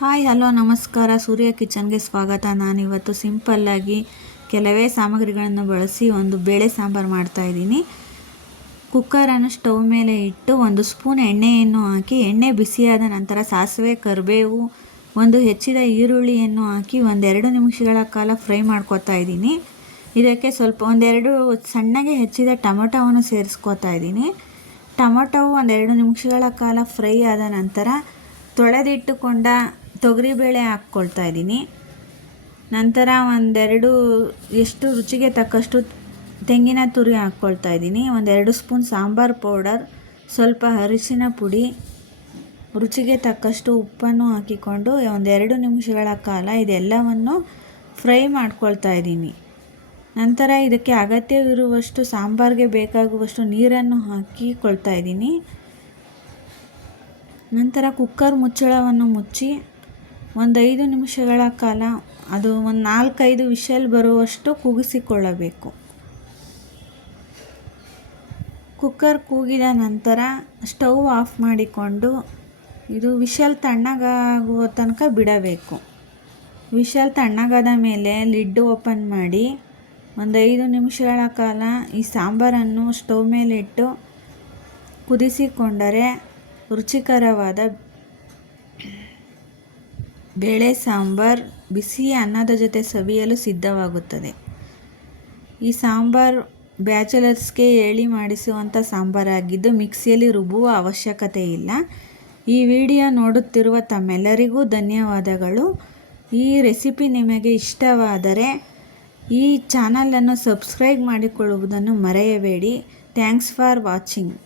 Hi hello ನಮಸ್ಕಾರ. ಸೂರ್ಯ ಕಿಚನ್ಗೆ ಸ್ವಾಗತ. ನಾನಿವತ್ತು ಸಿಂಪಲ್ಲಾಗಿ ಕೆಲವೇ ಸಾಮಗ್ರಿಗಳನ್ನು ಬಳಸಿ ಒಂದು ಬೇಳೆ ಸಾಂಬಾರು ಮಾಡ್ತಾಯಿದ್ದೀನಿ. ಕುಕ್ಕರನ್ನು ಸ್ಟವ್ ಮೇಲೆ ಇಟ್ಟು 1 ಸ್ಪೂನ್ ಎಣ್ಣೆಯನ್ನು ಹಾಕಿ, ಎಣ್ಣೆ ಬಿಸಿಯಾದ ನಂತರ ಸಾಸಿವೆ, ಕರಿಬೇವು, ಒಂದು ಹೆಚ್ಚಿದ ಈರುಳ್ಳಿಯನ್ನು ಹಾಕಿ 1-2 ನಿಮಿಷಗಳ ಕಾಲ ಫ್ರೈ ಮಾಡ್ಕೊತಾ ಇದ್ದೀನಿ. ಇದಕ್ಕೆ ಸ್ವಲ್ಪ 1-2 ಸಣ್ಣಗೆ ಹೆಚ್ಚಿದ ಟೊಮೊಟೊವನ್ನು ಸೇರಿಸ್ಕೊತಾ ಇದ್ದೀನಿ. ಟೊಮೊಟೊವು 1-2 ನಿಮಿಷಗಳ ಕಾಲ ಫ್ರೈ ಆದ ನಂತರ ತೊಳೆದಿಟ್ಟುಕೊಂಡ ತೊಗರಿಬೇಳೆ ಹಾಕ್ಕೊಳ್ತಾ ಇದ್ದೀನಿ. ನಂತರ 1-2 ಎಷ್ಟು ರುಚಿಗೆ ತಕ್ಕಷ್ಟು ತೆಂಗಿನ ತುರಿ ಹಾಕ್ಕೊಳ್ತಾ ಇದ್ದೀನಿ. 1-2 ಸ್ಪೂನ್ ಸಾಂಬಾರು ಪೌಡರ್, ಸ್ವಲ್ಪ ಅರಿಶಿನ ಪುಡಿ, ರುಚಿಗೆ ತಕ್ಕಷ್ಟು ಉಪ್ಪನ್ನು ಹಾಕಿಕೊಂಡು 1-2 ನಿಮಿಷಗಳ ಕಾಲ ಇದೆಲ್ಲವನ್ನು ಫ್ರೈ ಮಾಡ್ಕೊಳ್ತಾ ಇದ್ದೀನಿ. ನಂತರ ಇದಕ್ಕೆ ಅಗತ್ಯವಿರುವಷ್ಟು ಸಾಂಬಾರಿಗೆ ಬೇಕಾಗುವಷ್ಟು ನೀರನ್ನು ಹಾಕಿಕೊಳ್ತಾ ಇದ್ದೀನಿ. ನಂತರ ಕುಕ್ಕರ್ ಮುಚ್ಚಳವನ್ನು ಮುಚ್ಚಿ 1-5 ನಿಮಿಷಗಳ ಕಾಲ, ಅದು 4-5 ವಿಷಲ್ ಬರುವಷ್ಟು ಕೂಗಿಸಿಕೊಳ್ಳಬೇಕು. ಕುಕ್ಕರ್ ಕೂಗಿದ ನಂತರ ಸ್ಟವ್ ಆಫ್ ಮಾಡಿಕೊಂಡು ಇದು ವಿಷಲ್ ತಣ್ಣಗಾಗುವ ತನಕ ಬಿಡಬೇಕು. ವಿಷಲ್ ತಣ್ಣಗಾದ ಮೇಲೆ ಲಿಡ್ ಓಪನ್ ಮಾಡಿ 1-5 ನಿಮಿಷಗಳ ಕಾಲ ಈ ಸಾಂಬಾರನ್ನು ಸ್ಟವ್ ಮೇಲಿಟ್ಟು ಕುದಿಸಿಕೊಂಡರೆ ರುಚಿಕರವಾದ ಬೇಳೆ ಸಾಂಬಾರು ಬಿಸಿ ಅನ್ನದ ಜೊತೆ ಸವಿಯಲು ಸಿದ್ಧವಾಗುತ್ತದೆ. ಈ ಸಾಂಬಾರು ಬ್ಯಾಚಲರ್ಸ್ಗೆ ಹೇಳಿ ಮಾಡಿಸುವಂಥ ಸಾಂಬಾರಾಗಿದ್ದು ಮಿಕ್ಸಿಯಲ್ಲಿ ರುಬ್ಬುವ ಅವಶ್ಯಕತೆ ಇಲ್ಲ. ಈ ವಿಡಿಯೋ ನೋಡುತ್ತಿರುವ ತಮ್ಮೆಲ್ಲರಿಗೂ ಧನ್ಯವಾದಗಳು. ಈ ರೆಸಿಪಿ ನಿಮಗೆ ಇಷ್ಟವಾದರೆ ಈ ಚಾನಲನ್ನು ಸಬ್ಸ್ಕ್ರೈಬ್ ಮಾಡಿಕೊಳ್ಳುವುದನ್ನು ಮರೆಯಬೇಡಿ. Thanks for watching.